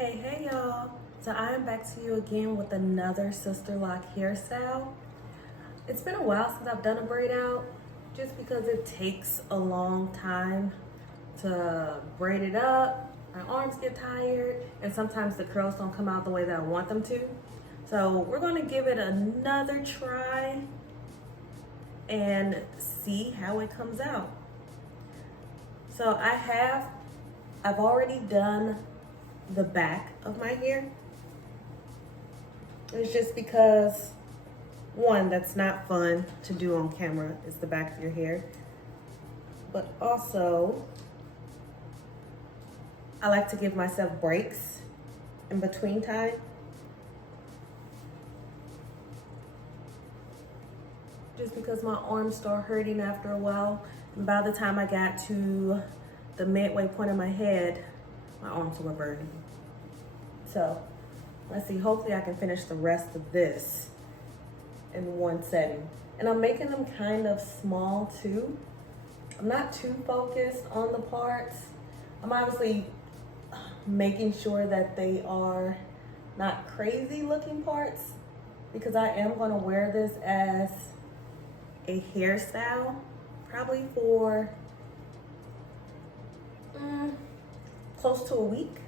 Hey y'all. So I am back to you again with another sister lock hairstyle. It's been a while since I've done a braid out just because it takes a long time to braid it up. My arms get tired and sometimes the curls don't come out the way that I want them to. So we're going to give it another try and see how it comes out. So I've already done the back of my hair. It's just because, one, that's not fun to do on camera, is the back of your hair. But also, I like to give myself breaks in between time. Just because my arms start hurting after a while. And by the time I got to the midway point of my head, my arms were burning. So let's see, hopefully I can finish the rest of this in one setting. And I'm making them kind of small too. I'm not too focused on the parts. I'm obviously making sure that they are not crazy looking parts because I am gonna wear this as a hairstyle probably for close to a week,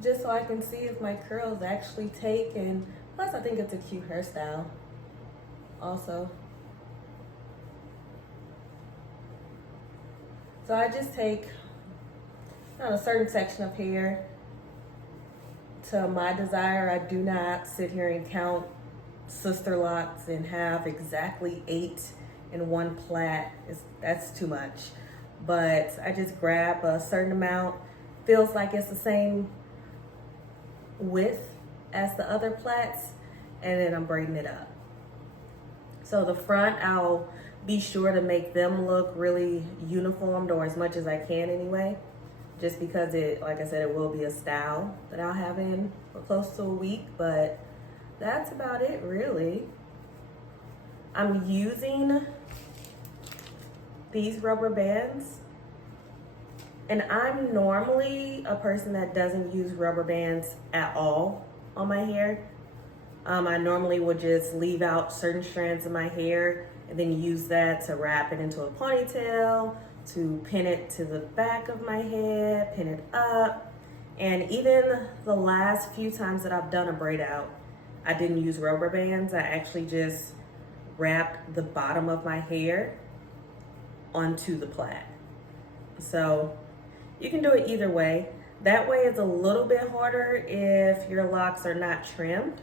just so I can see if my curls actually take, and plus I think it's a cute hairstyle also. So I just take a certain section of hair to my desire. I do not sit here and count sister locks and have exactly 8 in one plait. That's too much. But I just grab a certain amount, feels like it's the same width as the other plaits, and then I'm braiding it up. So the front, I'll be sure to make them look really uniformed, or as much as I can anyway, just because it, like I said, it will be a style that I'll have in for close to a week, but that's about it really. I'm using these rubber bands, and I'm normally a person that doesn't use rubber bands at all on my hair. I normally would just leave out certain strands of my hair and then use that to wrap it into a ponytail, to pin it to the back of my head, pin it up. And even the last few times that I've done a braid out, I didn't use rubber bands. I actually just wrapped the bottom of my hair onto the plait. So you can do it either way. That way it's a little bit harder if your locks are not trimmed,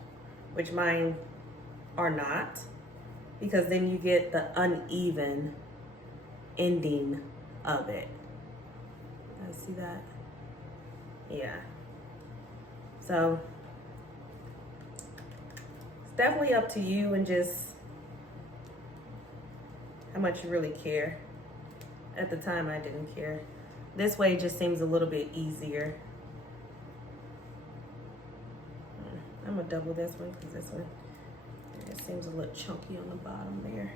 which mine are not, because then you get the uneven ending of it. You guys see that? Yeah. So it's definitely up to you and just how much you really care. At the time, I didn't care. This way just seems a little bit easier. I'm gonna double this one because this one, it seems a little chunky on the bottom there.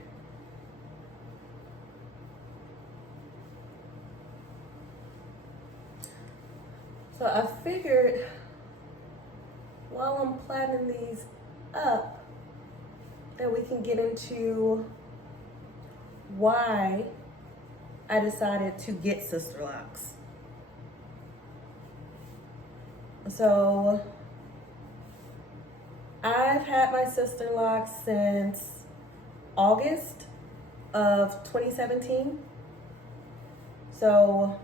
So I figured while I'm plaiting these up that we can get into why I decided to get Sisterlocks. So I've had my Sisterlocks since August of 2017. So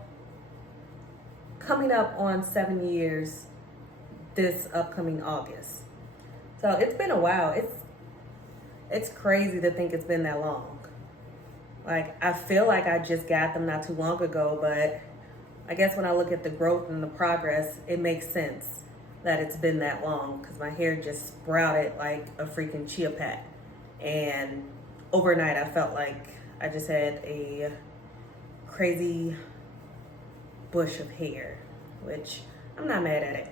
coming up on 7 years this upcoming August. So it's been a while. It's crazy to think it's been that long. Like, I feel like I just got them not too long ago, but I guess when I look at the growth and the progress, it makes sense that it's been that long because my hair just sprouted like a freaking chia pet. And overnight, I felt like I just had a crazy bush of hair, which I'm not mad at it.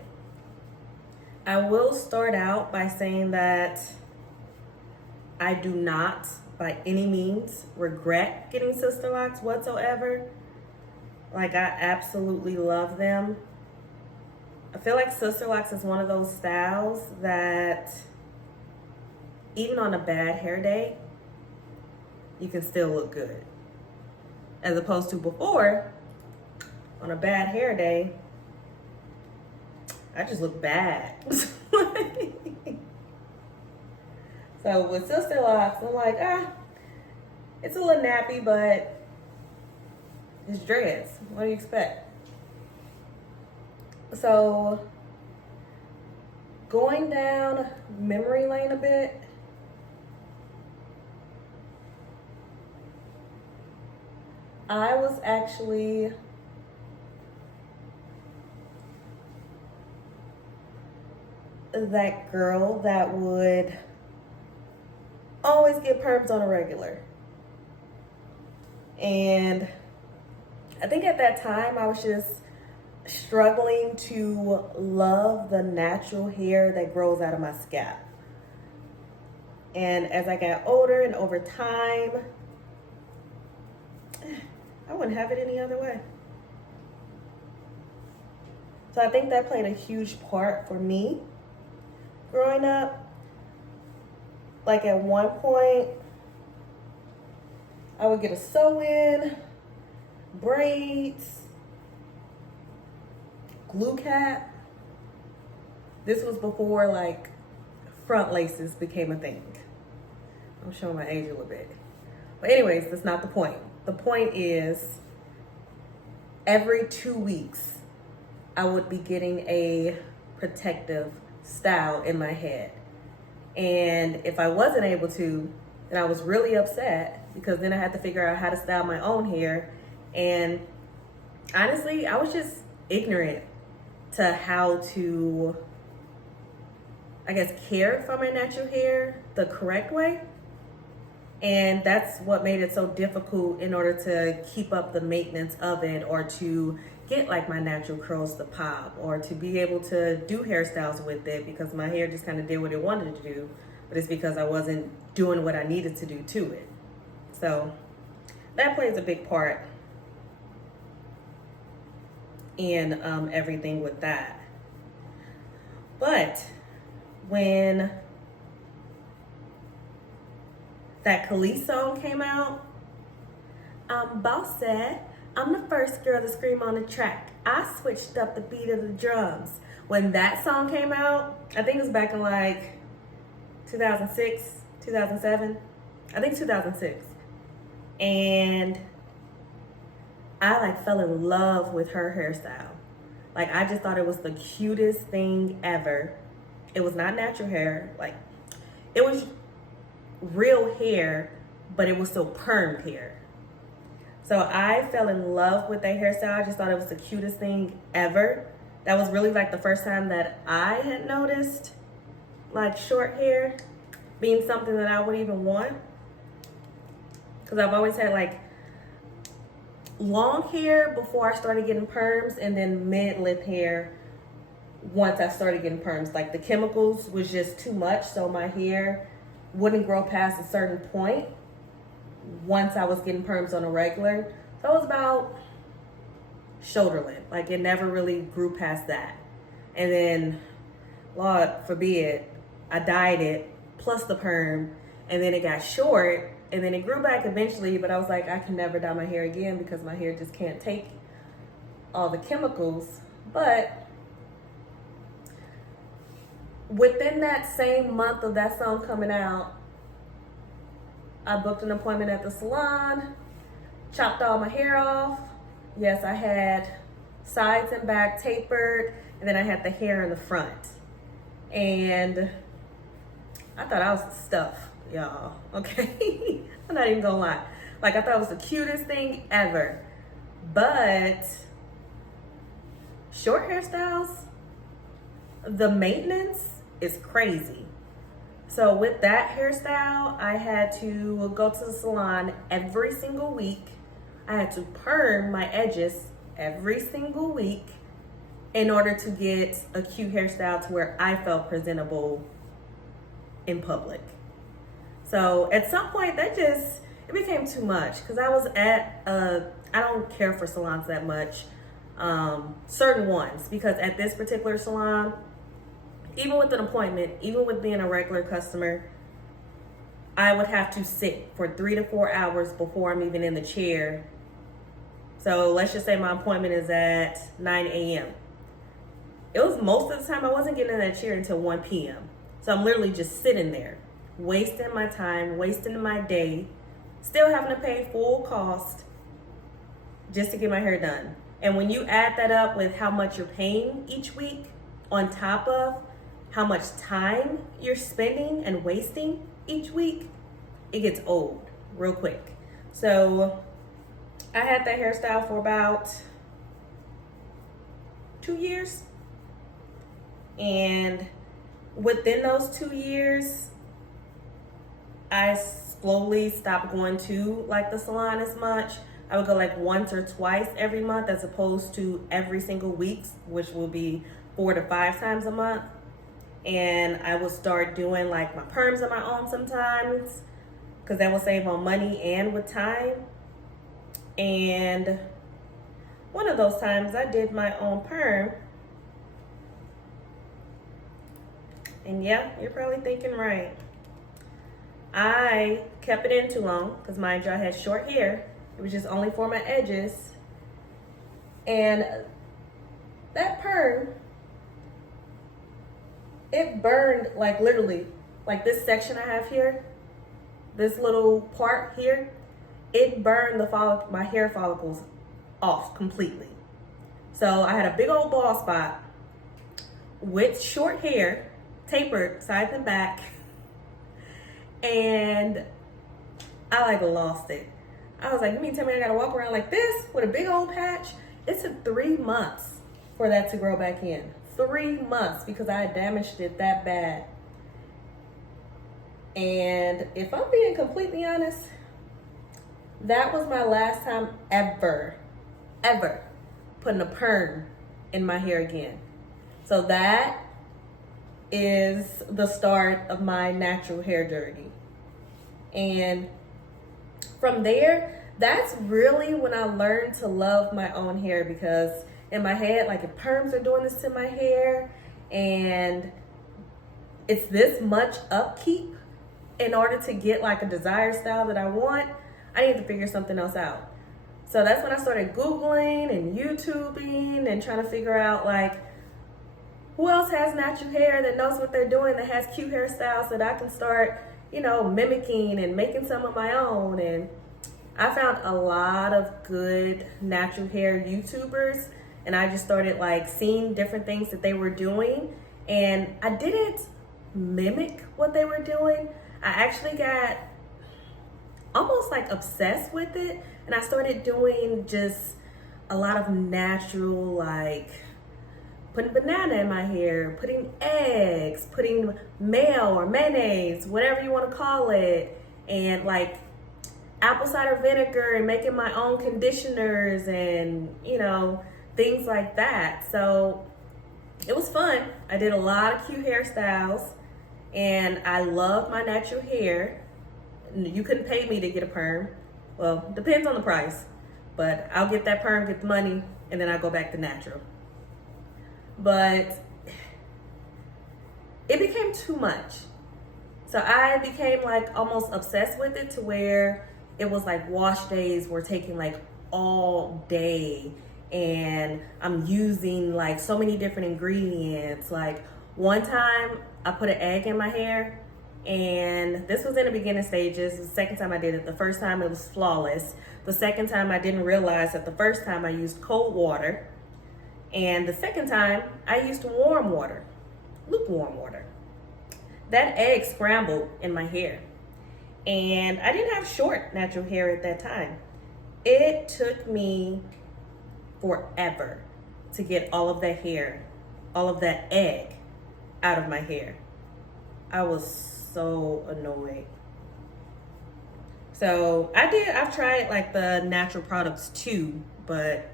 I will start out by saying that I do not by any means regret getting Sisterlocks whatsoever. Like, I absolutely love them. I feel like Sisterlocks is one of those styles that even on a bad hair day, you can still look good. As opposed to before, on a bad hair day, I just look bad. So with Sisterlocks, I'm like, it's a little nappy, but it's dreads. What do you expect? So going down memory lane a bit, I was actually that girl that would always get perms on a regular. And I think at that time I was just struggling to love the natural hair that grows out of my scalp. And as I got older and over time, I wouldn't have it any other way. So I think that played a huge part for me growing up. Like at one point, I would get a sew-in, braids, glue cap. This was before like front laces became a thing. I'm showing my age a little bit. But anyways, that's not the point. The point is every 2 weeks, I would be getting a protective style in my head. And if I wasn't able to, then I was really upset because then I had to figure out how to style my own hair. And honestly, I was just ignorant to how to, I guess, care for my natural hair the correct way. And that's what made it so difficult in order to keep up the maintenance of it, or to get like my natural curls to pop, or to be able to do hairstyles with it, because my hair just kind of did what it wanted to do, but it's because I wasn't doing what I needed to do to it. So that plays a big part in everything with that. But when that Khalees song came out, Boss said, I'm the first girl to scream on the track. I switched up the beat of the drums. When that song came out, I think it was back in like 2006, 2007. I think 2006. And I like fell in love with her hairstyle. Like I just thought it was the cutest thing ever. It was not natural hair. Like it was real hair, but it was still permed hair. So I fell in love with that hairstyle. I just thought it was the cutest thing ever. That was really like the first time that I had noticed like short hair being something that I would even want. Because I've always had like long hair before I started getting perms, and then mid-length hair once I started getting perms. Like the chemicals was just too much, so my hair wouldn't grow past a certain point once I was getting perms on a regular. So it was about shoulder length. Like it never really grew past that. And then, Lord forbid, I dyed it plus the perm, and then it got short, and then it grew back eventually, but I was like, I can never dye my hair again because my hair just can't take all the chemicals. But within that same month of that song coming out, I booked an appointment at the salon, chopped all my hair off. Yes, I had sides and back tapered, and then I had the hair in the front. And I thought I was the stuff, y'all, okay? I'm not even gonna lie. Like, I thought it was the cutest thing ever. But short hairstyles, the maintenance is crazy. So with that hairstyle, I had to go to the salon every single week. I had to perm my edges every single week in order to get a cute hairstyle to where I felt presentable in public. So at some point it became too much, because I was at I don't care for salons that much. certain ones, because at this particular salon, even with an appointment, even with being a regular customer, I would have to sit for 3 to 4 hours before I'm even in the chair. So let's just say my appointment is at 9 a.m. It was most of the time I wasn't getting in that chair until 1 p.m. So I'm literally just sitting there, wasting my time, wasting my day, still having to pay full cost just to get my hair done. And when you add that up with how much you're paying each week, on top of how much time you're spending and wasting each week, it gets old real quick. So I had that hairstyle for about 2 years. And within those 2 years, I slowly stopped going to like the salon as much. I would go like once or twice every month as opposed to every single week, which will be 4 to 5 times a month. And I would start doing like my perms on my own sometimes, because that will save on money and with time. And one of those times I did my own perm. And yeah, you're probably thinking right. I kept it in too long, because mind you, I had short hair. It was just only for my edges. And that perm, it burned like literally, like this section I have here, this little part here, it burned my hair follicles off completely. So I had a big old bald spot with short hair, tapered sides and back, and I like lost it. I was like, you mean tell me I gotta walk around like this with a big old patch? It took 3 months for that to grow back in. 3 months, because I had damaged it that bad. And if I'm being completely honest, that was my last time ever putting a perm in my hair again. So that is the start of my natural hair journey. And from there, that's really when I learned to love my own hair, because in my head, like, if perms are doing this to my hair and it's this much upkeep in order to get like a desired style that I want, I need to figure something else out. So that's when I started Googling and YouTubing and trying to figure out like, who else has natural hair that knows what they're doing, that has cute hairstyles that I can start, mimicking and making some of my own. And I found a lot of good natural hair YouTubers, and I just started like seeing different things that they were doing, and I didn't mimic what they were doing. I actually got almost like obsessed with it, and I started doing just a lot of natural, like putting banana in my hair, putting eggs, putting mayo or mayonnaise, whatever you want to call it, and like apple cider vinegar, and making my own conditioners and things like that. So it was fun. I did a lot of cute hairstyles, and I love my natural hair. You couldn't pay me to get a perm. Well, depends on the price, but I'll get that perm, get the money, and then I go back to natural. But it became too much. So I became like almost obsessed with it, to where it was like wash days were taking like all day, and I'm using like so many different ingredients. Like one time I put an egg in my hair, and this was in the beginning stages. The second time I did it, the first time it was flawless. The second time I didn't realize that the first time I used cold water, and the second time I used warm water, lukewarm water. That egg scrambled in my hair, and I didn't have short natural hair at that time. It took me forever to get all of that hair, all of that egg out of my hair. I was so annoyed. So I've tried like the natural products too, but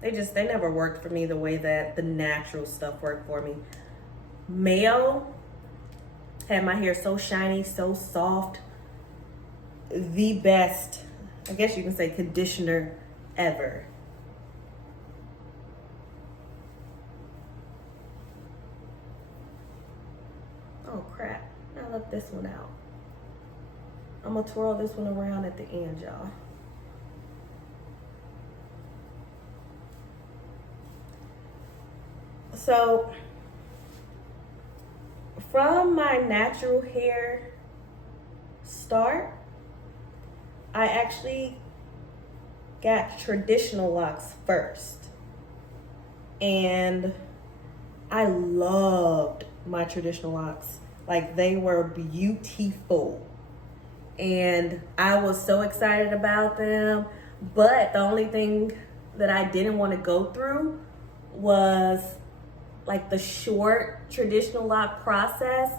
they never worked for me the way that the natural stuff worked for me. Mayo had my hair so shiny, so soft. The best, I guess you can say, conditioner ever. left this one out. I'm gonna twirl this one around at the end, y'all. So from my natural hair start, I actually got traditional locks first. And I loved my traditional locks. Like, they were beautiful. And I was so excited about them. But the only thing that I didn't want to go through was like the short traditional lock process,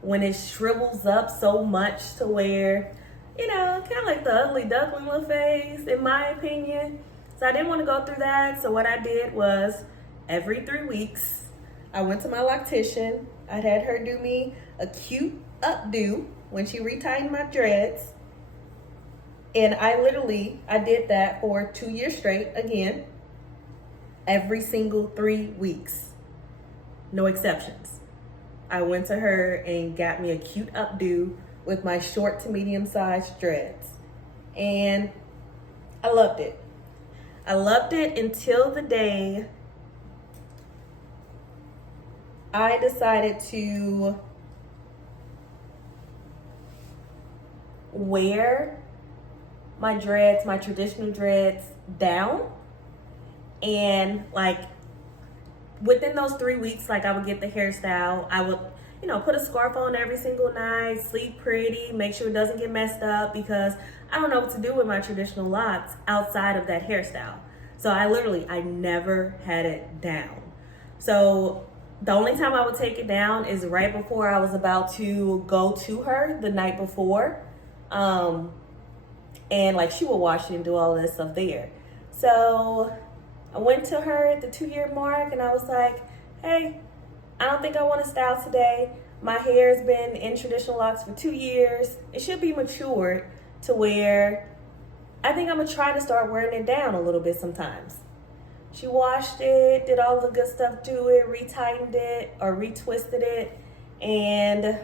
when it shrivels up so much to where, you know, kind of like the ugly duckling little phase, in my opinion. So I didn't want to go through that. So what I did was, every 3 weeks, I went to my loctician. I had her do me a cute updo when she retightened my dreads. And I did that for 2 years straight, again, every single 3 weeks. No exceptions. I went to her and got me a cute updo with my short to medium sized dreads. And I loved it. I loved it until the day I decided to wear my dreads, my traditional dreads, down. And like, within those 3 weeks, like, I would get the hairstyle. I would, you know, put a scarf on every single night, sleep pretty, make sure it doesn't get messed up, because I don't know what to do with my traditional locks outside of that hairstyle. So I never had it down. So the only time I would take it down is right before I was about to go to her the night before. And like, she would wash it and do all of this stuff there. So I went to her at the 2-year mark and I was like, hey, I don't think I want to style today. My hair's been in traditional locks for 2 years. It should be matured to where I think I'm going to try to start wearing it down a little bit sometimes. She washed it, did all the good stuff to it, retightened it or retwisted it. And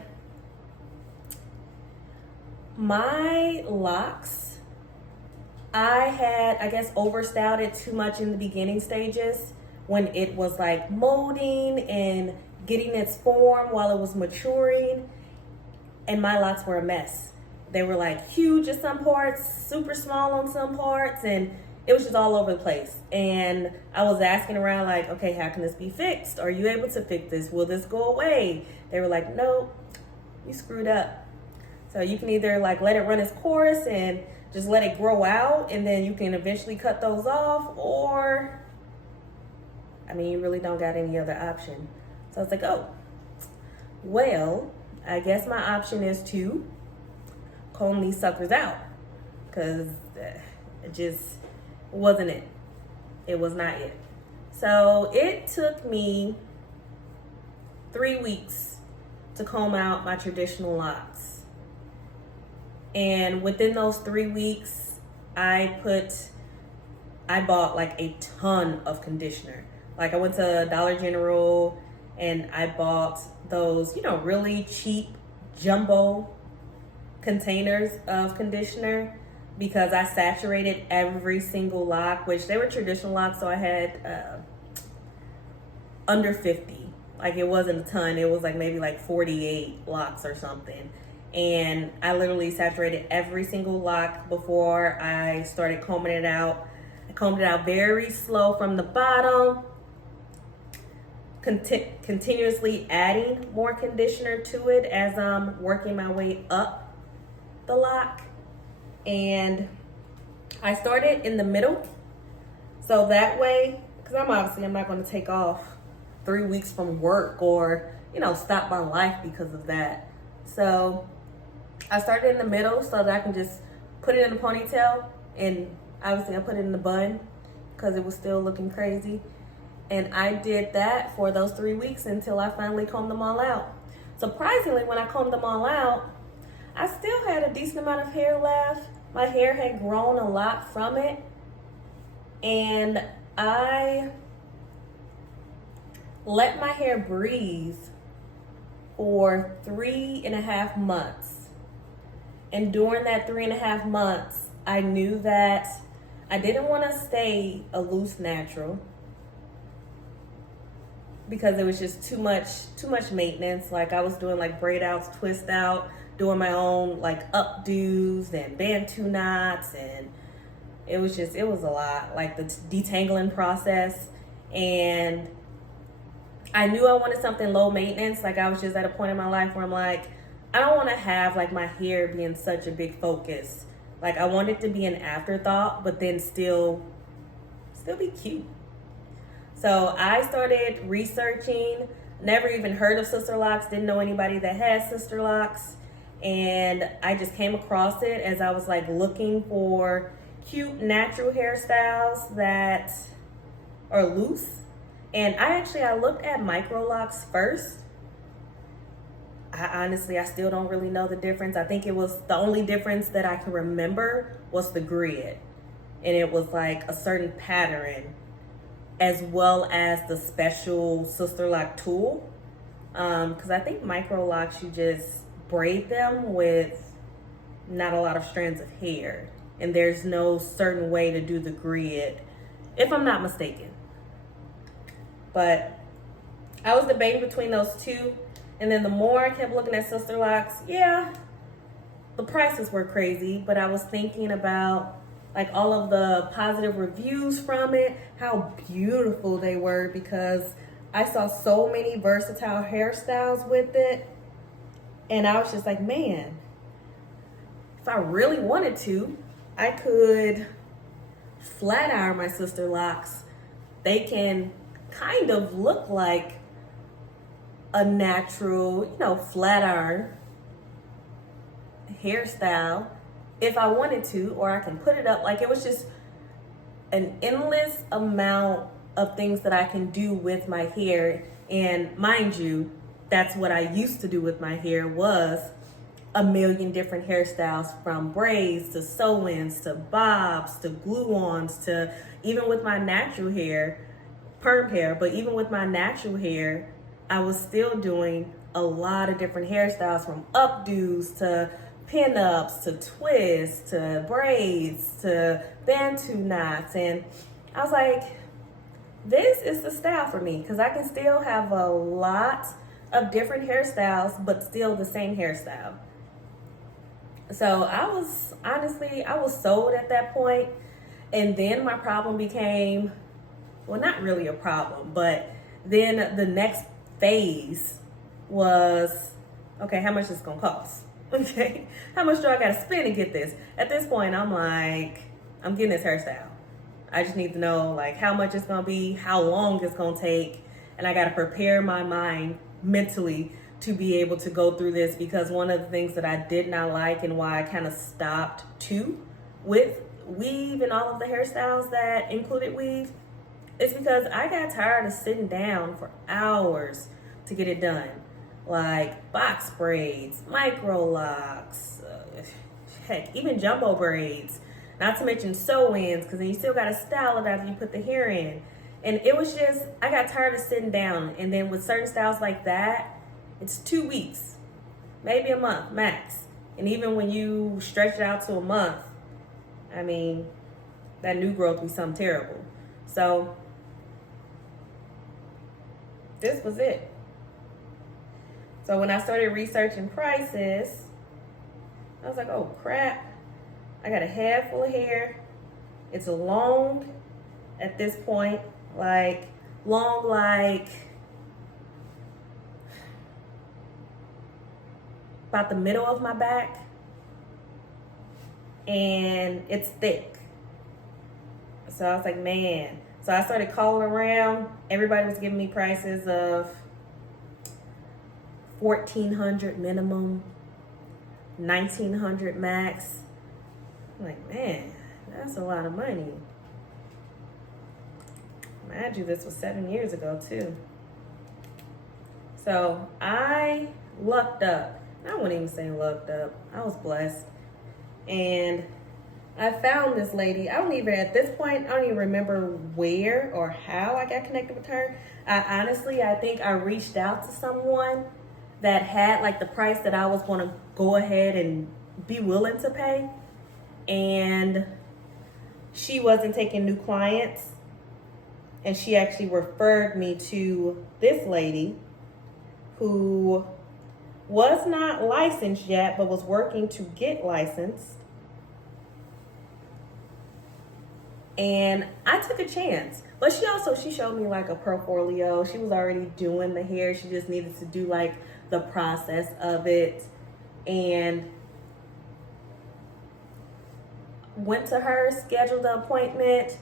my locks, I had, I guess, overstyled it too much in the beginning stages when it was like molding and getting its form while it was maturing. And my locks were a mess. They were like huge at some parts, super small on some parts, and it was just all over the place. And I was asking around like, okay, how can this be fixed? Are you able to fix this? Will this go away? They were like, no, you screwed up. So you can either like let it run its course and just let it grow out, and then you can eventually cut those off, or, I mean, you really don't got any other option. So I was like, oh, well, I guess my option is to comb these suckers out, because it just wasn't it. It was not it. So it took me 3 weeks to comb out my traditional locks. And within those 3 weeks, I bought like a ton of conditioner. Like, I went to Dollar General and I bought those, you know, really cheap jumbo containers of conditioner, because I saturated every single lock, which they were traditional locks. So I had under 50. Like, it wasn't a ton. It was like maybe like 48 locks or something. And I literally saturated every single lock before I started combing it out. I combed it out very slow from the bottom, continuously adding more conditioner to it as I'm working my way up the lock. And I started in the middle, so that way, because I'm not going to take off 3 weeks from work or, you know, stop my life because of that. So I started in the middle so that I can just put it in a ponytail, and obviously I put it in the bun because it was still looking crazy. And I did that for those 3 weeks until I finally combed them all out. Surprisingly, when I combed them all out, I still had a decent amount of hair left. My hair had grown a lot from it. And I let my hair breathe for 3.5 months. And during that 3.5 months, I knew that I didn't want to stay a loose natural because it was just too much maintenance. Like I was doing like braid outs, twist out, doing my own like updos and bantu knots, and it was a lot, like the detangling process. And I knew I wanted something low maintenance. Like I was just at a point in my life where I'm like, I don't want to have like my hair being such a big focus. Like I want it to be an afterthought, but then still be cute. So I started researching, never even heard of Sisterlocks, didn't know anybody that had Sisterlocks. And I just came across it as I was like looking for cute natural hairstyles that are loose. And I looked at micro locks first. I still don't really know the difference. I think it was the only difference that I can remember was the grid. And it was like a certain pattern as well as the special Sisterlock tool. Because I think micro locks, you just braid them with not a lot of strands of hair. And there's no certain way to do the grid, if I'm not mistaken. But I was debating between those two. And then the more I kept looking at Sisterlocks, yeah, the prices were crazy. But I was thinking about like all of the positive reviews from it, how beautiful they were, because I saw so many versatile hairstyles with it. And I was just like, man, if I really wanted to, I could flat iron my Sisterlocks. They can kind of look like a natural, flat iron hairstyle if I wanted to, or I can put it up. Like it was just an endless amount of things that I can do with my hair. And mind you, that's what I used to do with my hair, was a million different hairstyles, from braids to sew-ins to bobs to glue-ons to even with my natural hair, perm hair. But even with my natural hair, I was still doing a lot of different hairstyles, from updos to pin-ups to twists to braids to bantu knots. And I was like, this is the style for me, because I can still have a lot of different hairstyles but still the same hairstyle. So I was sold at that point. And then my problem became, well, not really a problem, but then the next phase was, okay, how much is it gonna cost? Okay, how much do I gotta spend to get this? At this point, I'm like, I'm getting this hairstyle. I just need to know like how much it's gonna be, how long it's gonna take, and I gotta prepare my mind mentally to be able to go through this, because one of the things that I did not like, and why I kind of stopped too with weave and all of the hairstyles that included weave, is because I got tired of sitting down for hours to get it done. Like box braids, micro locks, heck, even jumbo braids, not to mention sew-ins, because then you still got to style it after you put the hair in. And it was just, I got tired of sitting down. And then with certain styles like that, it's 2 weeks, maybe a month max. And even when you stretch it out to a month, I mean, that new growth was something terrible. So this was it. So when I started researching prices, I was like, oh crap, I got a head full of hair. It's long at this point, like long, like about the middle of my back, and it's thick. So I was like, man. So I started calling around. Everybody was giving me prices of $1,400 minimum, $1,900 max. I'm like, man, that's a lot of money. Mind you, this was 7 years ago too. So I lucked up. I wouldn't even say lucked up. I was blessed. And I found this lady. At this point, I don't even remember where or how I got connected with her. I think I reached out to someone that had like the price that I was going to go ahead and be willing to pay. And she wasn't taking new clients. And she actually referred me to this lady who was not licensed yet, but was working to get licensed. And I took a chance. But she showed me like a portfolio. She was already doing the hair. She just needed to do like the process of it. And went to her, scheduled the appointment.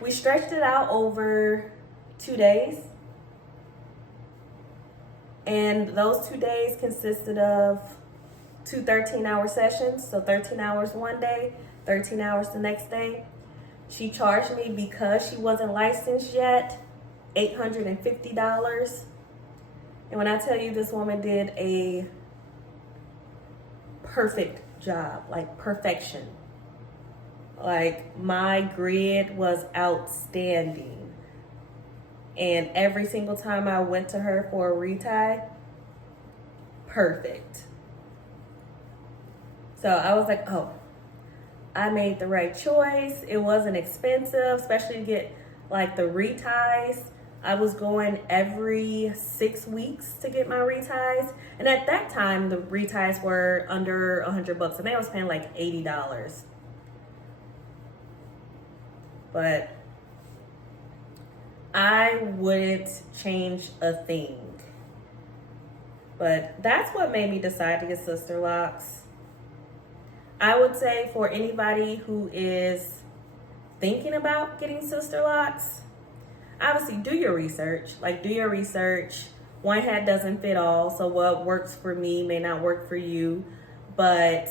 We stretched it out over 2 days. And those 2 days consisted of 2 13-hour sessions. So 13 hours one day, 13 hours the next day. She charged me, because she wasn't licensed yet, $850. And when I tell you, this woman did a perfect job, like perfection. Like, my grid was outstanding. And every single time I went to her for a retie, perfect. So I was like, oh, I made the right choice. It wasn't expensive, especially to get like the reties. I was going every 6 weeks to get my reties. And at that time, the reties were under $100. I think I was paying like $80. But I wouldn't change a thing. But that's what made me decide to get Sisterlocks. I would say for anybody who is thinking about getting Sisterlocks, obviously do your research. Like, do your research. One hat doesn't fit all, so what works for me may not work for you. But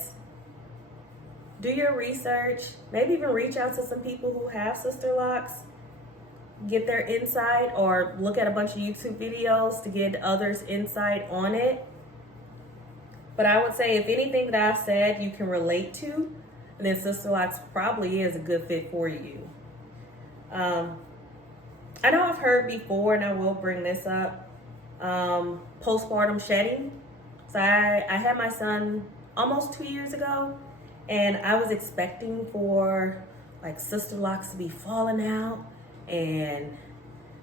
do your research. Maybe even reach out to some people who have Sisterlocks. Get their insight, or look at a bunch of YouTube videos to get others' insight on it. But I would say if anything that I've said you can relate to, then Sisterlocks probably is a good fit for you. I know I've heard before, and I will bring this up, postpartum shedding. So I had my son almost 2 years ago, and I was expecting for like Sisterlocks to be falling out, and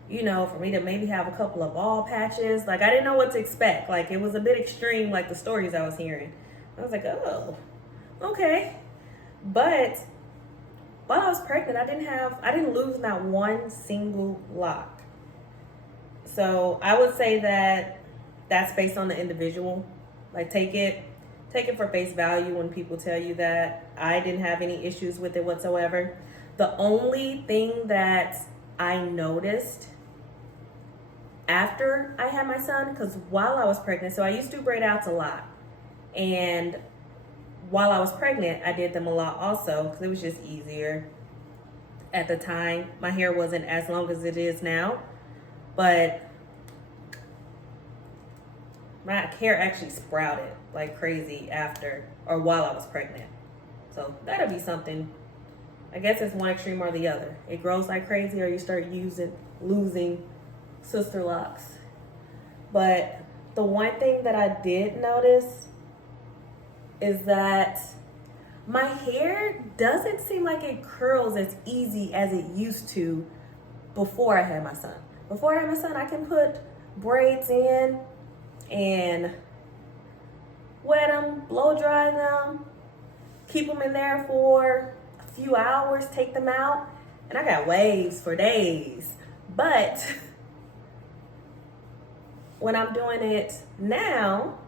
you know, for me to maybe have a couple of bald patches. Like, I didn't know what to expect. Like, it was a bit extreme, like the stories I was hearing. I was like, oh, okay. But while I was pregnant, I didn't lose not one single lock. So I would say that that's based on the individual. Like, take it for face value when people tell you that. I didn't have any issues with it whatsoever. The only thing that I noticed after I had my son, because while I was pregnant, so I used to do braid outs a lot. And while I was pregnant, I did them a lot also, because it was just easier. At the time, my hair wasn't as long as it is now, but my hair actually sprouted like crazy after, or while I was pregnant. So that'll be something. I guess it's one extreme or the other. It grows like crazy, or you start losing Sisterlocks. But the one thing that I did notice is that my hair doesn't seem like it curls as easy as it used to before I had my son. Before I had my son, I can put braids in and wet them, blow dry them, keep them in there for a few hours, take them out, and I got waves for days. But when I'm doing it now,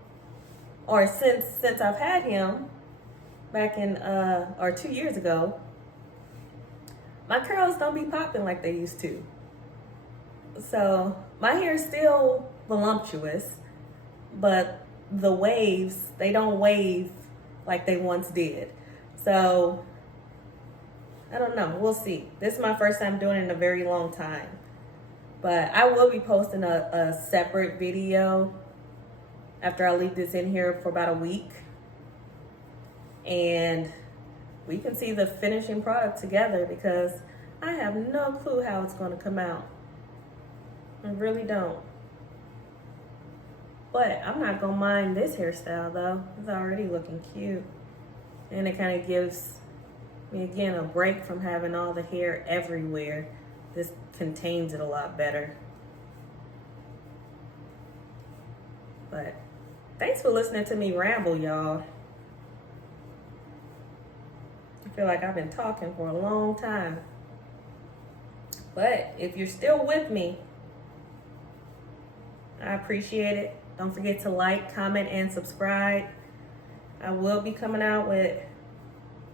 or since I've had him back in or 2 years ago, my curls don't be popping like they used to. So my hair is still voluptuous, but the waves, they don't wave like they once did. So I don't know, we'll see. This is my first time doing it in a very long time. But I will be posting a separate video after I leave this in here for about a week. And we can see the finishing product together, because I have no clue how it's going to come out. I really don't. But I'm not gonna mind this hairstyle though. It's already looking cute. And it kind of gives me, again, a break from having all the hair everywhere. This contains it a lot better. But thanks for listening to me ramble, y'all. I feel like I've been talking for a long time. But if you're still with me, I appreciate it. Don't forget to like, comment, and subscribe. I will be coming out with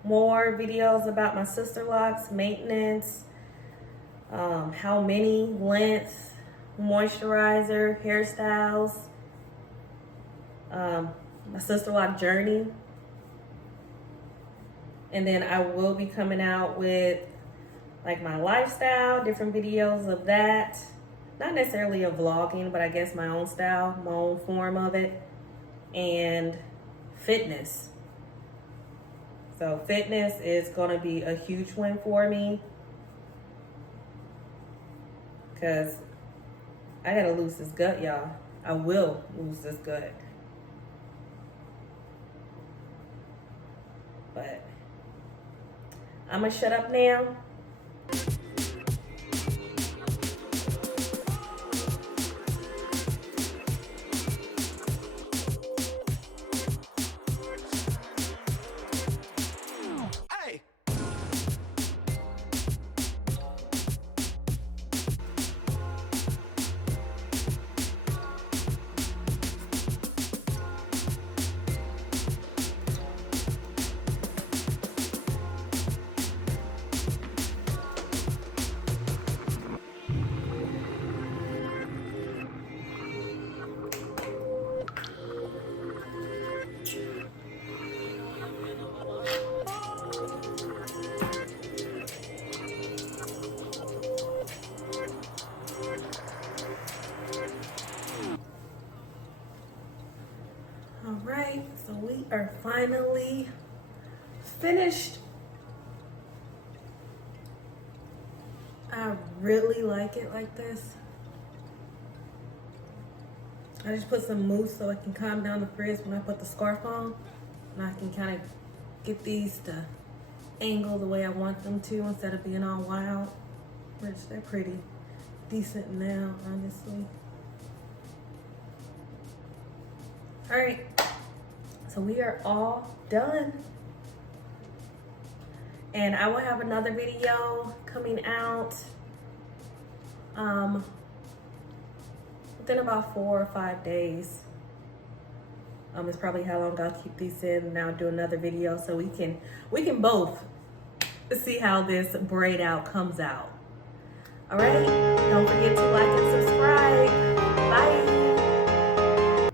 more videos about my Sisterlocks, maintenance, how many, lengths, moisturizer, hairstyles, my Sisterlock journey. And then I will be coming out with like my lifestyle, different videos of that. Not necessarily a vlogging, but I guess my own style, my own form of it. And fitness. So fitness is gonna be a huge one for me, because I gotta lose this gut, y'all. I will lose this gut. But I'm gonna shut up now. All right, so we are finally finished. I really like it like this. I just put some mousse so I can calm down the frizz when I put the scarf on. And I can kind of get these to angle the way I want them to instead of being all wild. Which they're pretty decent now, honestly. All right, so we are all done. And I will have another video coming out within about 4 or 5 days. It's probably how long I'll keep these in, and I'll do another video so we can both see how this braid out comes out. All right, don't forget to like and subscribe. Bye.